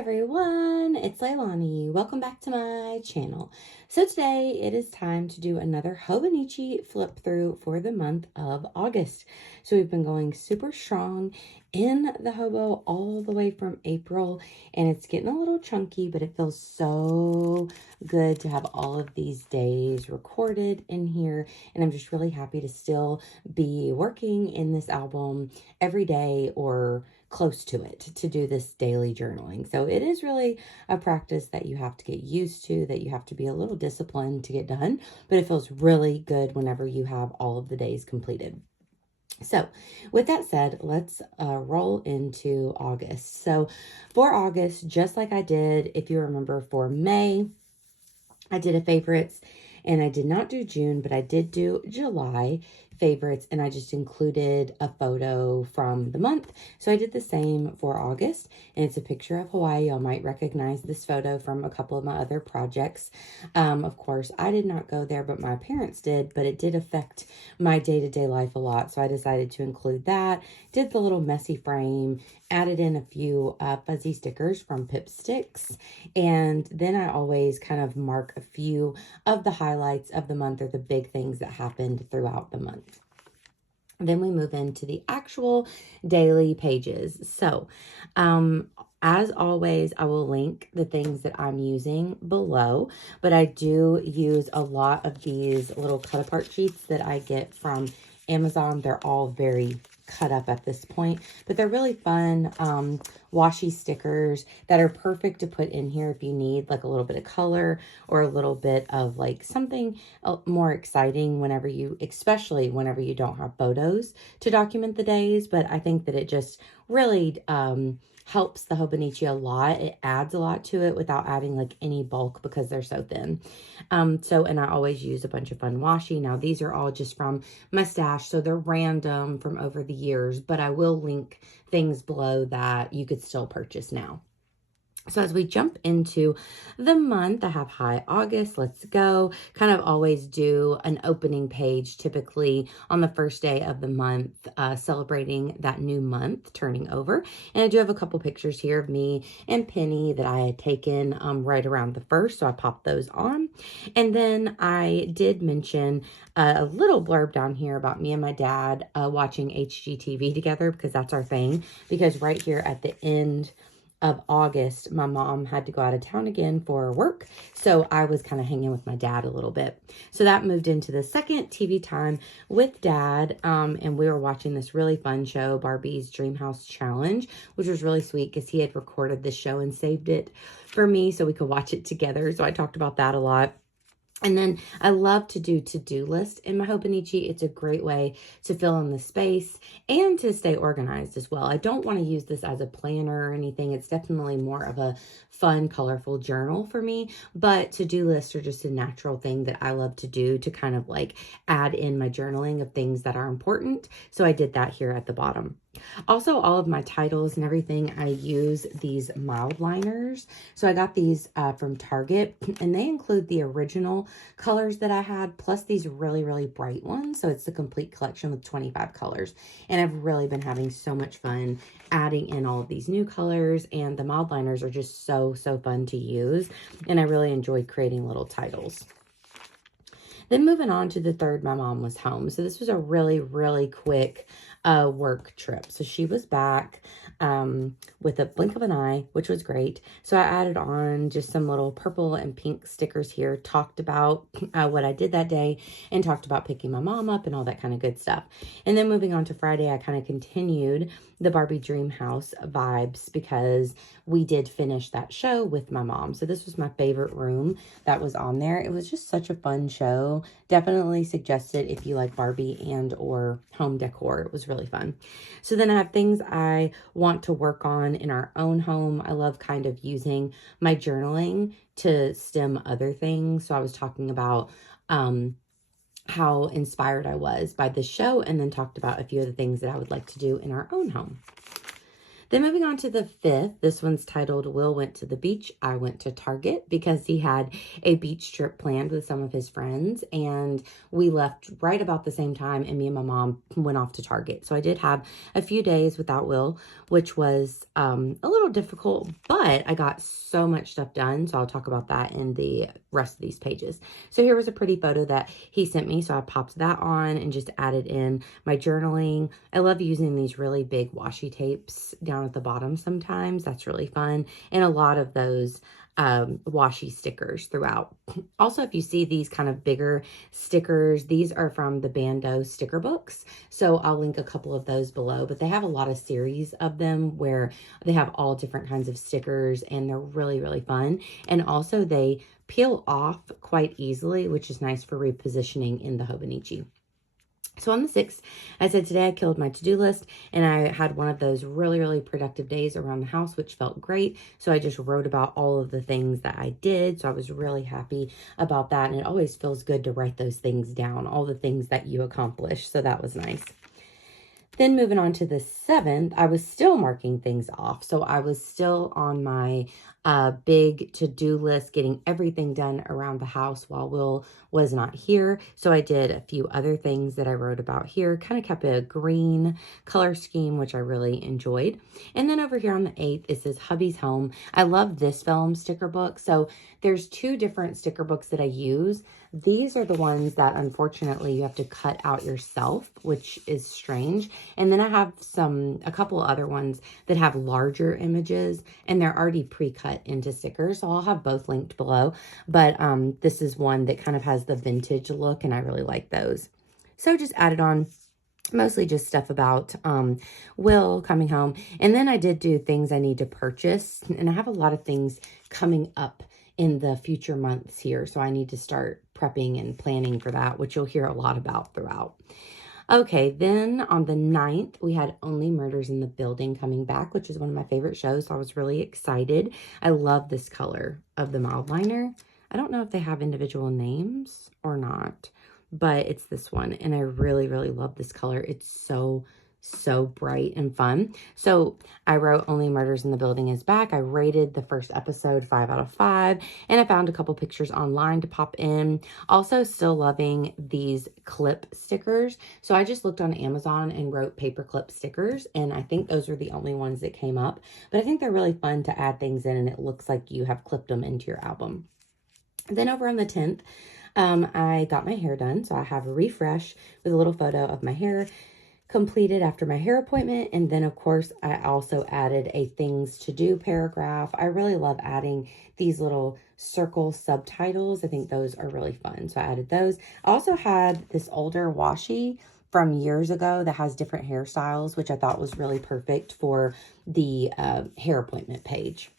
everyone, it's Leilani. Welcome back to my channel. So today it is time to do another Hobonichi flip through for the month of August. So we've been going super strong in the hobo all the way from April, and it's getting a little chunky, but it feels so good to have all of these days recorded in here. And I'm just really happy to still be working in this album every day or close to it to do this daily journaling. So it is really a practice that you have to get used to, that you have to be a little disciplined to get done, but it feels really good whenever you have all of the days completed. So with that said, let's roll into August. So for August, just like I did, if you remember for May, I did a favorites, and I did not do June, but I did do July favorites, and I just included a photo from the month. So I did the same for August, and it's a picture of Hawaii. Y'all might recognize this photo from a couple of my other projects. Of course, I did not go there, but my parents did, but it did affect my day-to-day life a lot, so I decided to include that. Did the little messy frame, added in a few fuzzy stickers from Pip Sticks, and then I always kind of mark a few of the highlights of the month or the big things that happened throughout the month. Then we move into the actual daily pages. So, as always, I will link the things that I'm using below, but I do use a lot of these little cut apart sheets that I get from Amazon. They're all very cut up at this point, but they're really fun washi stickers that are perfect to put in here if you need like a little bit of color or a little bit of like something more exciting whenever you, especially whenever you don't have photos to document the days. But I think that it just really helps the Hobonichi a lot. It adds a lot to it without adding like any bulk because they're so thin. And I always use a bunch of fun washi. Now these are all just from my stash, so they're random from over the years, but I will link things below that you could still purchase now. So as we jump into the month, I have Hi August, let's go. Kind of always do an opening page typically on the first day of the month, celebrating that new month turning over. And I do have a couple pictures here of me and Penny that I had taken right around the first, so I popped those on. And then I did mention a little blurb down here about me and my dad watching HGTV together, because that's our thing. Because right here at the end of August, my mom had to go out of town again for work, so I was kind of hanging with my dad a little bit. So that moved into the second TV time with Dad, and we were watching this really fun show, Barbie's Dream House Challenge, which was really sweet because he had recorded this show and saved it for me so we could watch it together. So I talked about that a lot. And then I love to do to-do list in my Hobonichi. It's a great way to fill in the space and to stay organized as well. I don't want to use this as a planner or anything. It's definitely more of a fun, colorful journal for me, but to-do lists are just a natural thing that I love to do to kind of like add in my journaling of things that are important. So I did that here at the bottom. Also, all of my titles and everything, I use these mild liners. So I got these from Target, and they include the original colors that I had, plus these really, really bright ones. So it's the complete collection with 25 colors. And I've really been having so much fun adding in all of these new colors, and the mild liners are just so fun to use. And I really enjoyed creating little titles. Then moving on to the third, my mom was home. So this was a really, really quick work trip. So she was back with a blink of an eye, which was great. So I added on just some little purple and pink stickers here, talked about what I did that day, and talked about picking my mom up and all that kind of good stuff. And then moving on to Friday, I kind of continued the Barbie Dream House vibes because we did finish that show with my mom. So this was my favorite room that was on there. It was just such a fun show. Definitely suggest it if you like Barbie and or home decor. It was really fun. So then I have things I want to work on in our own home. I love kind of using my journaling to stem other things. So I was talking about how inspired I was by this show, and then talked about a few of the things that I would like to do in our own home. Then moving on to the 5th, this one's titled Will Went to the Beach, I Went to Target, because he had a beach trip planned with some of his friends, and we left right about the same time, and me and my mom went off to Target. So I did have a few days without Will, which was a little difficult, but I got so much stuff done, so I'll talk about that in the rest of these pages. So here was a pretty photo that he sent me, so I popped that on and just added in my journaling. I love using these really big washi tapes down at the bottom sometimes. That's really fun. And a lot of those washi stickers throughout. Also, if you see these kind of bigger stickers, these are from the Bando sticker books. So I'll link a couple of those below, but they have a lot of series of them where they have all different kinds of stickers, and they're really, really fun. And also they peel off quite easily, which is nice for repositioning in the Hobonichi. So on the 6th, I said, today I killed my to-do list, and I had one of those really, really productive days around the house, which felt great. So I just wrote about all of the things that I did. So I was really happy about that. And it always feels good to write those things down, all the things that you accomplished. So that was nice. Then moving on to the 7th, I was still marking things off. So I was still on my big to-do list, getting everything done around the house while Will was not here. So I did a few other things that I wrote about here, kind of kept a green color scheme, which I really enjoyed. And then over here on the 8th, it says Hubby's Home. I love this film sticker book. So there's 2 different sticker books that I use. These are the ones that unfortunately you have to cut out yourself, which is strange. And then I have a couple other ones that have larger images, and they're already pre-cut into stickers. So I'll have both linked below. But this is one that kind of has the vintage look, and I really like those. So just added on mostly just stuff about Will coming home. And then I did do things I need to purchase, and I have a lot of things coming up in the future months here. So I need to start prepping and planning for that, which you'll hear a lot about throughout. Okay, then on the 9th, we had Only Murders in the Building coming back, which is one of my favorite shows. So I was really excited. I love this color of the mild liner. I don't know if they have individual names or not, but it's this one. And I really, really love this color. It's so bright and fun. So I wrote Only Murders in the Building is back. I rated the first episode 5 out of 5, and I found a couple pictures online to pop in. Also still loving these clip stickers. So I just looked on Amazon and wrote paper clip stickers, and I think those are the only ones that came up, but I think they're really fun to add things in, and it looks like you have clipped them into your album. Then over on the 10th, I got my hair done. So I have a refresh with a little photo of my hair completed after my hair appointment. And then of course I also added a things to do paragraph. I really love adding these little circle subtitles. I think those are really fun. So I added those. I also had this older washi from years ago that has different hairstyles, which I thought was really perfect for the hair appointment page.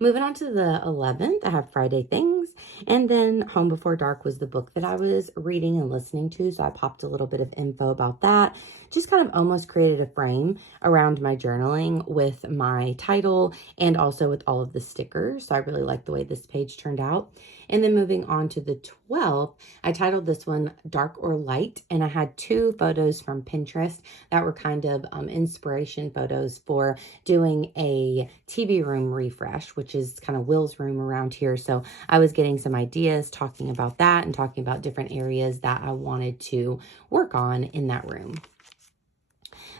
Moving on to the 11th, I have Friday Things. And then Home Before Dark was the book that I was reading and listening to. So I popped a little bit of info about that. Just kind of almost created a frame around my journaling with my title and also with all of the stickers. So I really like the way this page turned out. And then moving on to the 12th, I titled this one Dark or Light. And I had 2 photos from Pinterest that were kind of inspiration photos for doing a TV room refresh, which is kind of Will's room around here. So I was getting some ideas, talking about that and talking about different areas that I wanted to work on in that room.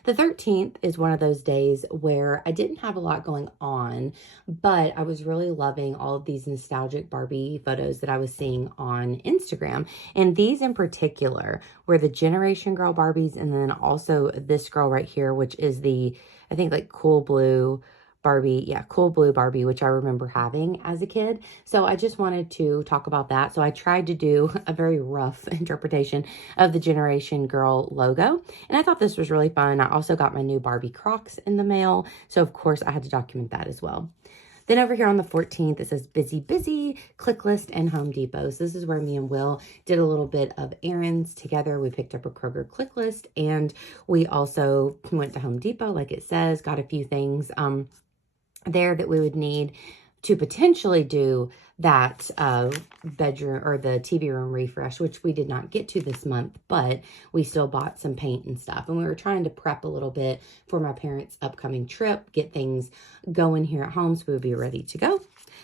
The 13th is one of those days where I didn't have a lot going on, but I was really loving all of these nostalgic Barbie photos that I was seeing on Instagram. And these in particular were the Generation Girl Barbies, and then also this girl right here, which is the, I think like cool blue Barbie. Yeah, cool blue Barbie, which I remember having as a kid. So I just wanted to talk about that. So I tried to do a very rough interpretation of the Generation Girl logo. And I thought this was really fun. I also got my new Barbie Crocs in the mail. So of course I had to document that as well. Then over here on the 14th, it says Busy Busy, Click List, and Home Depot. So this is where me and Will did a little bit of errands together. We picked up a Kroger Click List, and we also went to Home Depot, like it says, got a few things there that we would need to potentially do that bedroom or the TV room refresh, which we did not get to this month, but we still bought some paint and stuff. And we were trying to prep a little bit for my parents' upcoming trip, get things going here at home so we would be ready to go.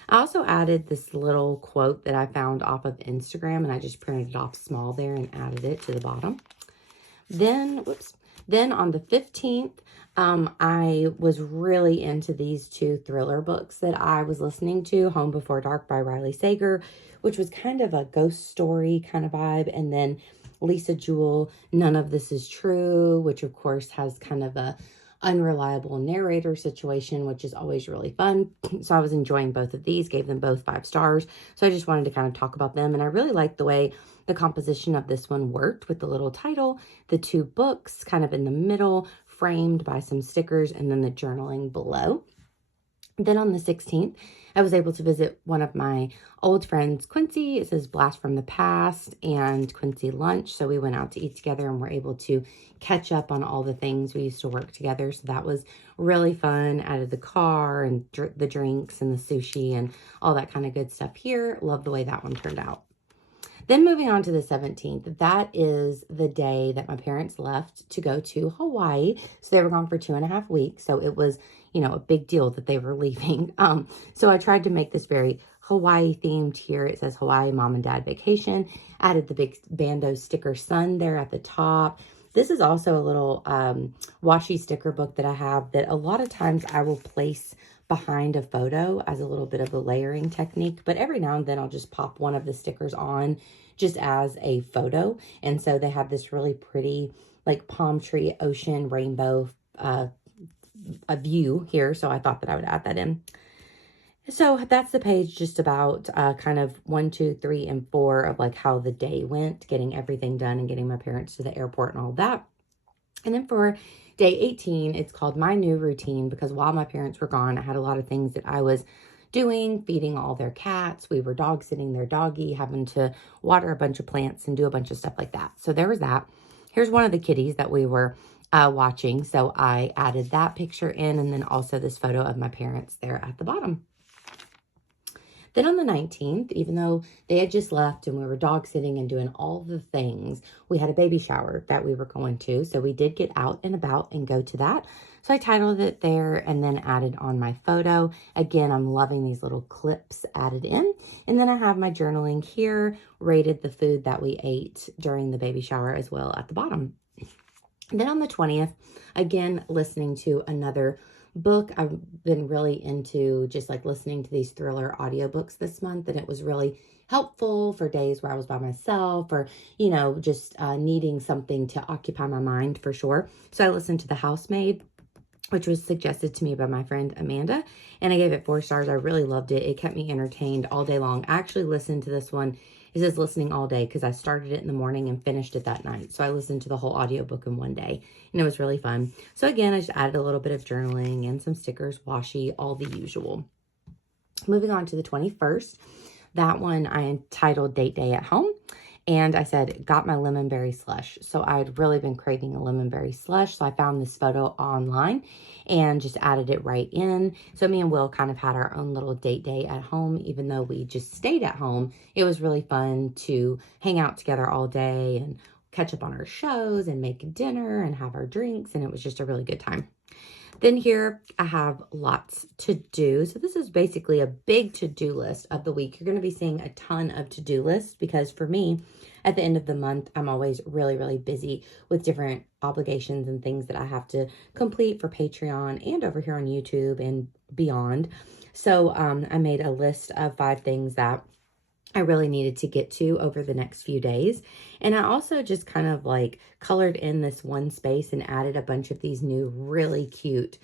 I also added this little quote that I found off of Instagram, and I just printed it off small there and added it to the bottom. Then on the 15th, I was really into these two thriller books that I was listening to, Home Before Dark by Riley Sager, which was kind of a ghost story kind of vibe. And then Lisa Jewell, None of This Is True, which of course has kind of a unreliable narrator situation, which is always really fun. So I was enjoying both of these, gave them both 5 stars. So I just wanted to kind of talk about them. And I really liked the way the composition of this one worked with the little title, the 2 books kind of in the middle, framed by some stickers, and then the journaling below. Then on the 16th, I was able to visit one of my old friends, Quincy. It says Blast from the Past and Quincy Lunch. So we went out to eat together and were able to catch up on all the things we used to work together. So that was really fun. Added the car and the drinks and the sushi and all that kind of good stuff here. Love the way that one turned out. Then moving on to the 17th, that is the day that my parents left to go to Hawaii. So they were gone for 2.5 weeks. So it was, you know, a big deal that they were leaving. So I tried to make this very Hawaii themed here. It says Hawaii Mom and Dad Vacation. Added the big Bando sticker sun there at the top. This is also a little washi sticker book that I have that a lot of times I will place behind a photo as a little bit of a layering technique, but every now and then I'll just pop one of the stickers on just as a photo. And so they have this really pretty like palm tree, ocean, rainbow a view here. So I thought that I would add that in. So that's the page just about kind of 1, 2, 3, and 4 of like how the day went, getting everything done and getting my parents to the airport and all that. And then for day 18, it's called My New Routine, because while my parents were gone, I had a lot of things that I was doing, feeding all their cats. We were dog sitting their doggy, having to water a bunch of plants and do a bunch of stuff like that. So there was that. Here's one of the kitties that we were watching. So I added that picture in, and then also this photo of my parents there at the bottom. Then on the 19th, even though they had just left and we were dog sitting and doing all the things, we had a baby shower that we were going to. So we did get out and about and go to that. So I titled it there and then added on my photo. Again, I'm loving these little clips added in. And then I have my journaling here, rated the food that we ate during the baby shower as well at the bottom. And then on the 20th, again, listening to another book. I've been really into just like listening to these thriller audiobooks this month, and it was really helpful for days where I was by myself or, you know, just needing something to occupy my mind for sure. So I listened to The Housemaid, which was suggested to me by my friend Amanda, and I gave it 4 stars. I really loved it. It kept me entertained all day long. I actually listened to this one. It says listening all day because I started it in the morning and finished it that night. So I listened to the whole audiobook in one day, and it was really fun. So again, I just added a little bit of journaling and some stickers, washi, all the usual. Moving on to the 21st, that one I entitled Date Day at Home. And I said, got my lemon berry slush. So I'd really been craving a lemon berry slush. So I found this photo online and just added it right in. So me and Will kind of had our own little date day at home, even though we just stayed at home. It was really fun to hang out together all day and catch up on our shows and make dinner and have our drinks. And it was just a really good time. Then here I have lots to do. So this is basically a big to-do list of the week. You're going to be seeing a ton of to-do lists because for me, at the end of the month, I'm always really, really busy with different obligations and things that I have to complete for Patreon and over here on YouTube and beyond. So I made a list of 5 things that I really needed to get to over the next few days. And I also just kind of like colored in this one space and added a bunch of these new really cute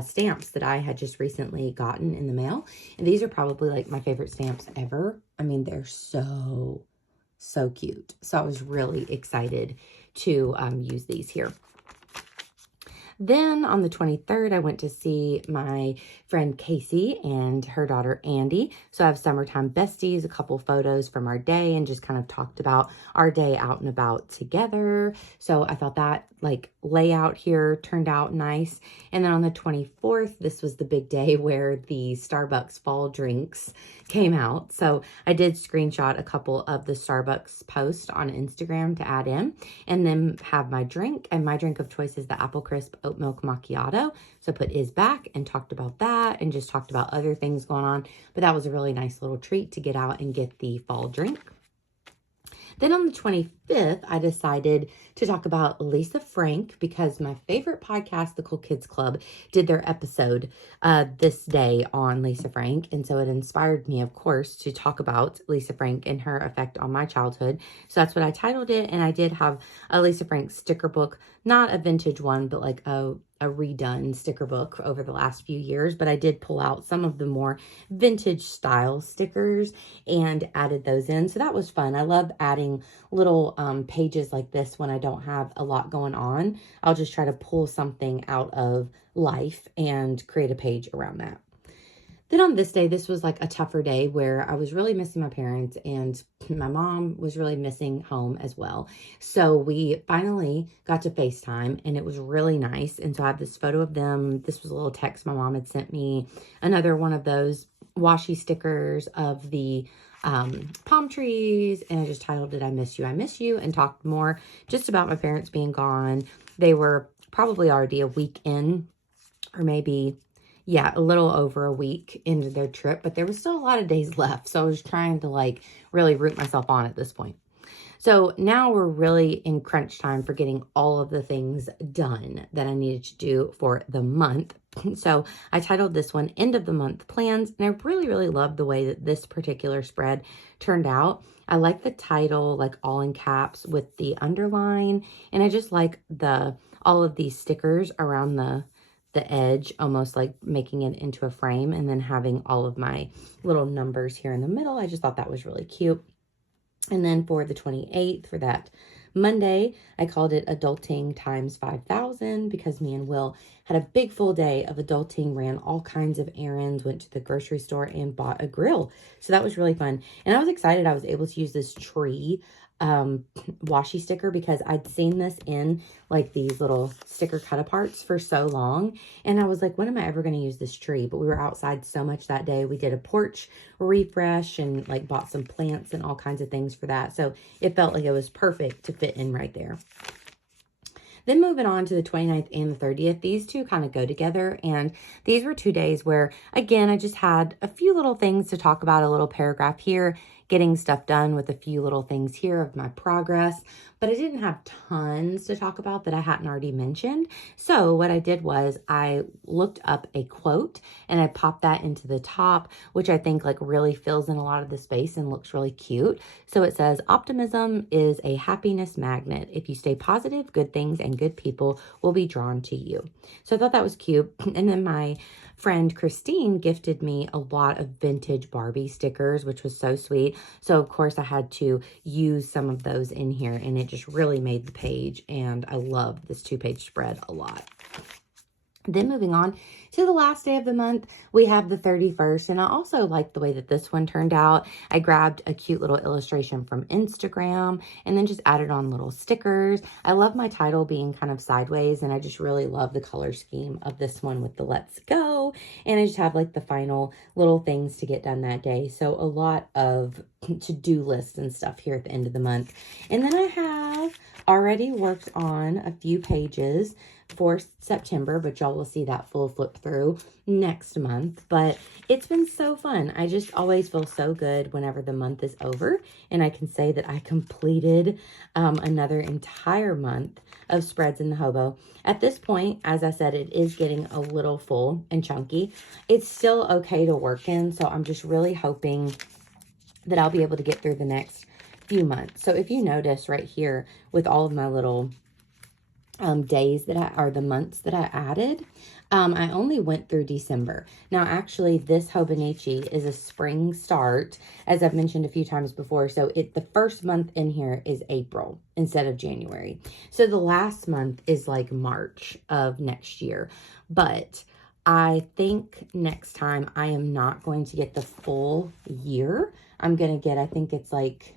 stamps that I had just recently gotten in the mail. And these are probably like my favorite stamps ever. I mean, they're so cute. So I was really excited to use these here. Then on the 23rd, I went to see my friend Casey and her daughter Andy. So I have summertime besties, a couple photos from our day, and just kind of talked about our day out and about together. So I thought that like layout here turned out nice. And then on the 24th, this was the big day where the Starbucks fall drinks came out. So I did screenshot a couple of the Starbucks posts on Instagram to add in, and then have my drink. And my drink of choice is the apple crisp oat milk macchiato. So I put is back and talked about that and just talked about other things going on. But that was a really nice little treat to get out and get the fall drink. Then on the 25th, I decided to talk about Lisa Frank because my favorite podcast, The Cool Kids Club, did their episode this day on Lisa Frank. And so it inspired me, of course, to talk about Lisa Frank and her effect on my childhood. So that's what I titled it. And I did have a Lisa Frank sticker book, not a vintage one, but like a redone sticker book over the last few years, but I did pull out some of the more vintage style stickers and added those in. So that was fun. I love adding little pages like this when I don't have a lot going on. I'll just try to pull something out of life and create a page around that. Then on this day, this was like a tougher day where I was really missing my parents and my mom was really missing home as well. So we finally got to FaceTime and it was really nice. And so I have this photo of them. This was a little text my mom had sent me. Another one of those washi stickers of the palm trees. And I just titled it, I miss you, and talked more just about my parents being gone. They were probably already a week in, or maybe a little over a week into their trip, but there was still a lot of days left. So I was trying to like really root myself on at this point. So now we're really in crunch time for getting all of the things done that I needed to do for the month. So I titled this one End of the Month Plans, and I really, really love the way that this particular spread turned out. I like the title, like all in caps with the underline, and I just like all of these stickers around the edge, almost like making it into a frame, and then having all of my little numbers here in the middle. I just thought that was really cute. And then for the 28th, for that Monday, I called it Adulting Times 5,000 because me and Will had a big full day of adulting, ran all kinds of errands, went to the grocery store and bought a grill. So that was really fun. And I was excited I was able to use this tree washi sticker because I'd seen this in like these little sticker cut aparts for so long, and I was like, when am I ever going to use this tree? But we were outside so much that day. We did a porch refresh and like bought some plants and all kinds of things for that, so it felt like it was perfect to fit in right there. Then moving on to the 29th and the 30th, these two kind of go together. And these were 2 days where, again, I just had a few little things to talk about, a little paragraph here, getting stuff done with a few little things here of my progress. But I didn't have tons to talk about that I hadn't already mentioned. So what I did was I looked up a quote and I popped that into the top, which I think like really fills in a lot of the space and looks really cute. So it says, optimism is a happiness magnet. If you stay positive, good things and good people will be drawn to you. So I thought that was cute. And then my friend Christine gifted me a lot of vintage Barbie stickers, which was so sweet. So of course I had to use some of those in here, and it just really made the page, and I love this 2-page spread a lot. Then moving on to the last day of the month, we have the 31st, and I also like the way that this one turned out. I grabbed a cute little illustration from Instagram and then just added on little stickers. I love my title being kind of sideways, and I just really love the color scheme of this one with the let's go, and I just have like the final little things to get done that day. So a lot of to-do lists and stuff here at the end of the month. And then I have already worked on a few pages for September, but y'all will see that full flip through next month. But it's been so fun. I just always feel so good whenever the month is over and I can say that I completed another entire month of spreads in the hobo. At this point, as I said, it is getting a little full and chunky. It's still okay to work in, so I'm just really hoping that I'll be able to get through the next few months. So if you notice right here with all of my little days that or the months that I added. I only went through December. Now, actually, this Hobonichi is a spring start, as I've mentioned a few times before. So the first month in here is April instead of January. So the last month is like March of next year. But I think next time I am not going to get the full year. I'm going to get, I think it's like,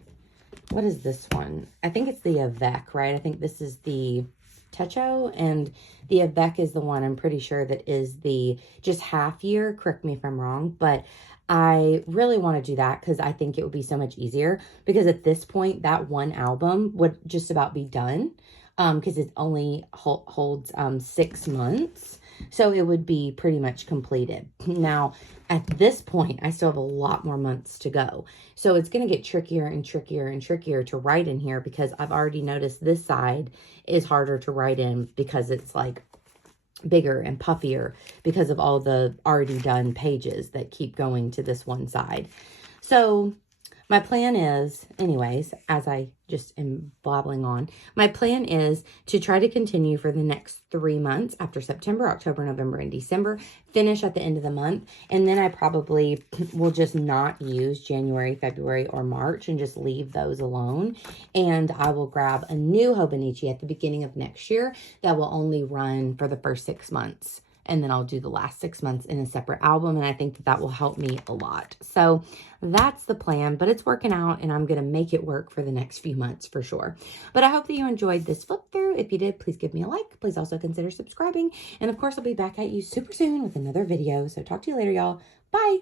what is this one? I think it's the Avec, right? I think this is the Techo, and the Avec is the one I'm pretty sure that is the just half year. Correct me if I'm wrong, but I really want to do that because I think it would be so much easier, because at this point that one album would just about be done, because it only holds 6 months, so it would be pretty much completed. Now at this point I still have a lot more months to go, so it's going to get trickier and trickier and trickier to write in here, because I've already noticed this side is harder to write in because it's like bigger and puffier because of all the already done pages that keep going to this one side. So my plan is, anyways, as I just am blabbling on, my plan is to try to continue for the next 3 months after September, October, November, and December, finish at the end of the month, and then I probably will just not use January, February, or March and just leave those alone, and I will grab a new Hobonichi at the beginning of next year that will only run for the first 6 months. And then I'll do the last 6 months in a separate album. And I think that that will help me a lot. So that's the plan, but it's working out, and I'm going to make it work for the next few months for sure. But I hope that you enjoyed this flip through. If you did, please give me a like. Please also consider subscribing. And of course, I'll be back at you super soon with another video. So talk to you later, y'all. Bye.